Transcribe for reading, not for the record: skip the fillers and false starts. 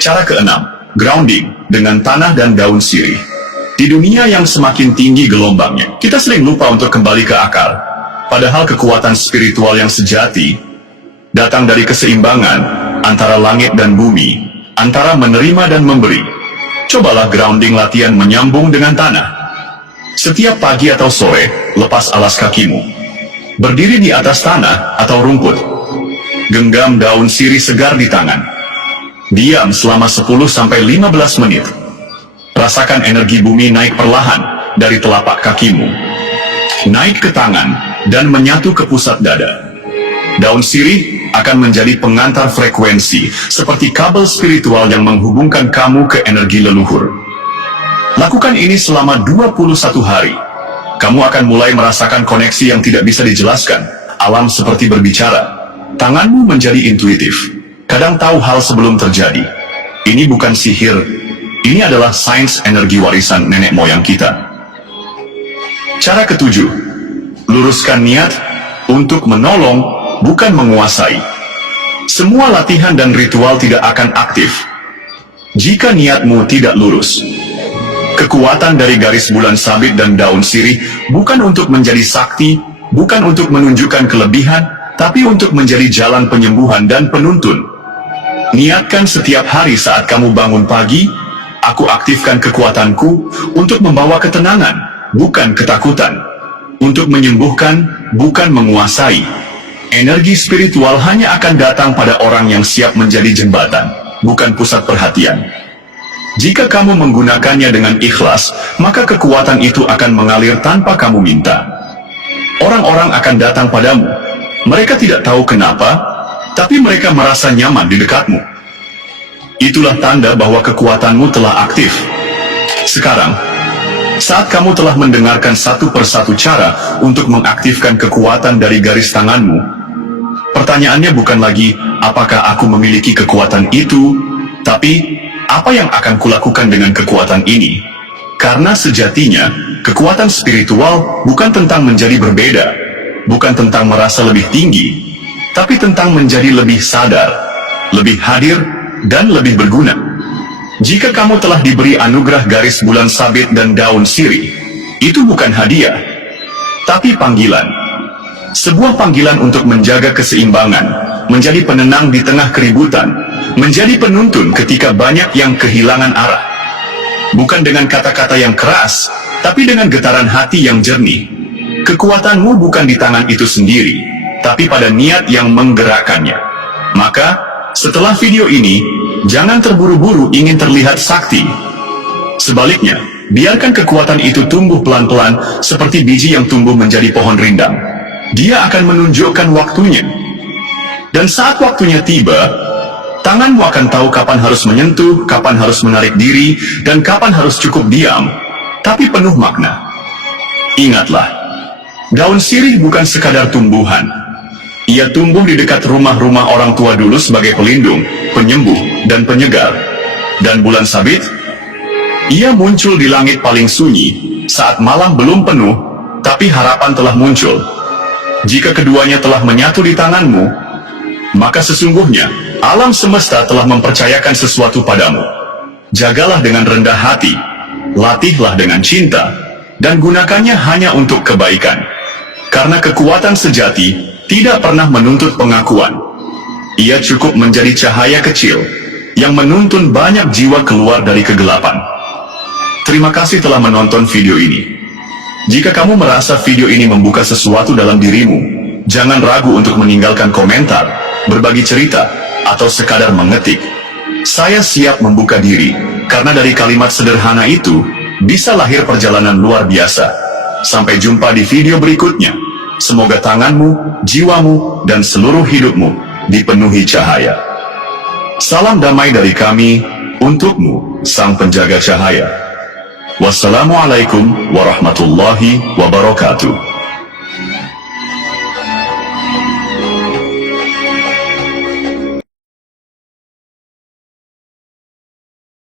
Cara keenam, grounding dengan tanah dan daun sirih. Di dunia yang semakin tinggi gelombangnya, kita sering lupa untuk kembali ke akar. Padahal kekuatan spiritual yang sejati datang dari keseimbangan antara langit dan bumi, antara menerima dan memberi. Cobalah grounding latihan menyambung dengan tanah. Setiap pagi atau sore, lepas alas kakimu. Berdiri di atas tanah atau rumput. Genggam daun sirih segar di tangan. Diam selama 10-15 menit. Rasakan energi bumi naik perlahan dari telapak kakimu. Naik ke tangan dan menyatu ke pusat dada. Daun sirih akan menjadi pengantar frekuensi, seperti kabel spiritual yang menghubungkan kamu ke energi leluhur. Lakukan ini selama 21 hari. Kamu akan mulai merasakan koneksi yang tidak bisa dijelaskan. Alam seperti berbicara. Tanganmu menjadi intuitif. Kadang tahu hal sebelum terjadi. Ini bukan sihir. Ini adalah sains energi warisan nenek moyang kita. Cara ketujuh, luruskan niat untuk menolong, bukan menguasai. Semua latihan dan ritual tidak akan aktif jika niatmu tidak lurus. Kekuatan dari garis bulan sabit dan daun sirih bukan untuk menjadi sakti, bukan untuk menunjukkan kelebihan, tapi untuk menjadi jalan penyembuhan dan penuntun. Niatkan setiap hari saat kamu bangun pagi, aku aktifkan kekuatanku untuk membawa ketenangan, bukan ketakutan. Untuk menyembuhkan, bukan menguasai. Energi spiritual hanya akan datang pada orang yang siap menjadi jembatan, bukan pusat perhatian. Jika kamu menggunakannya dengan ikhlas, maka kekuatan itu akan mengalir tanpa kamu minta. Orang-orang akan datang padamu. Mereka tidak tahu kenapa, tapi mereka merasa nyaman di dekatmu. Itulah tanda bahwa kekuatanmu telah aktif. Sekarang, saat kamu telah mendengarkan satu persatu cara untuk mengaktifkan kekuatan dari garis tanganmu, pertanyaannya bukan lagi, apakah aku memiliki kekuatan itu, tapi, apa yang akan kulakukan dengan kekuatan ini? Karena sejatinya, kekuatan spiritual bukan tentang menjadi berbeda, bukan tentang merasa lebih tinggi, tapi tentang menjadi lebih sadar, lebih hadir, dan lebih berguna. Jika kamu telah diberi anugerah garis bulan sabit dan daun sirih, itu bukan hadiah, tapi panggilan. Sebuah panggilan untuk menjaga keseimbangan, menjadi penenang di tengah keributan, menjadi penuntun ketika banyak yang kehilangan arah. Bukan dengan kata-kata yang keras, tapi dengan getaran hati yang jernih. Kekuatanmu bukan di tangan itu sendiri, tapi pada niat yang menggerakkannya. Maka, setelah video ini, jangan terburu-buru ingin terlihat sakti. Sebaliknya, biarkan kekuatan itu tumbuh pelan-pelan seperti biji yang tumbuh menjadi pohon rindang. Dia akan menunjukkan waktunya. Dan saat waktunya tiba, tanganmu akan tahu kapan harus menyentuh, kapan harus menarik diri, dan kapan harus cukup diam, tapi penuh makna. Ingatlah, daun sirih bukan sekadar tumbuhan. Ia tumbuh di dekat rumah-rumah orang tua dulu sebagai pelindung, penyembuh, dan penyegar. Dan bulan sabit, ia muncul di langit paling sunyi, saat malam belum penuh, tapi harapan telah muncul. Jika keduanya telah menyatu di tanganmu, maka sesungguhnya, alam semesta telah mempercayakan sesuatu padamu. Jagalah dengan rendah hati, latihlah dengan cinta, dan gunakannya hanya untuk kebaikan. Karena kekuatan sejati tidak pernah menuntut pengakuan. Ia cukup menjadi cahaya kecil yang menuntun banyak jiwa keluar dari kegelapan. Terima kasih telah menonton video ini. Jika kamu merasa video ini membuka sesuatu dalam dirimu, jangan ragu untuk meninggalkan komentar, berbagi cerita, atau sekadar mengetik. Saya siap membuka diri, karena dari kalimat sederhana itu, bisa lahir perjalanan luar biasa. Sampai jumpa di video berikutnya. Semoga tanganmu, jiwamu, dan seluruh hidupmu dipenuhi cahaya. Salam damai dari kami, untukmu, Sang Penjaga Cahaya. Wassalamualaikum warahmatullahi wabarakatuh.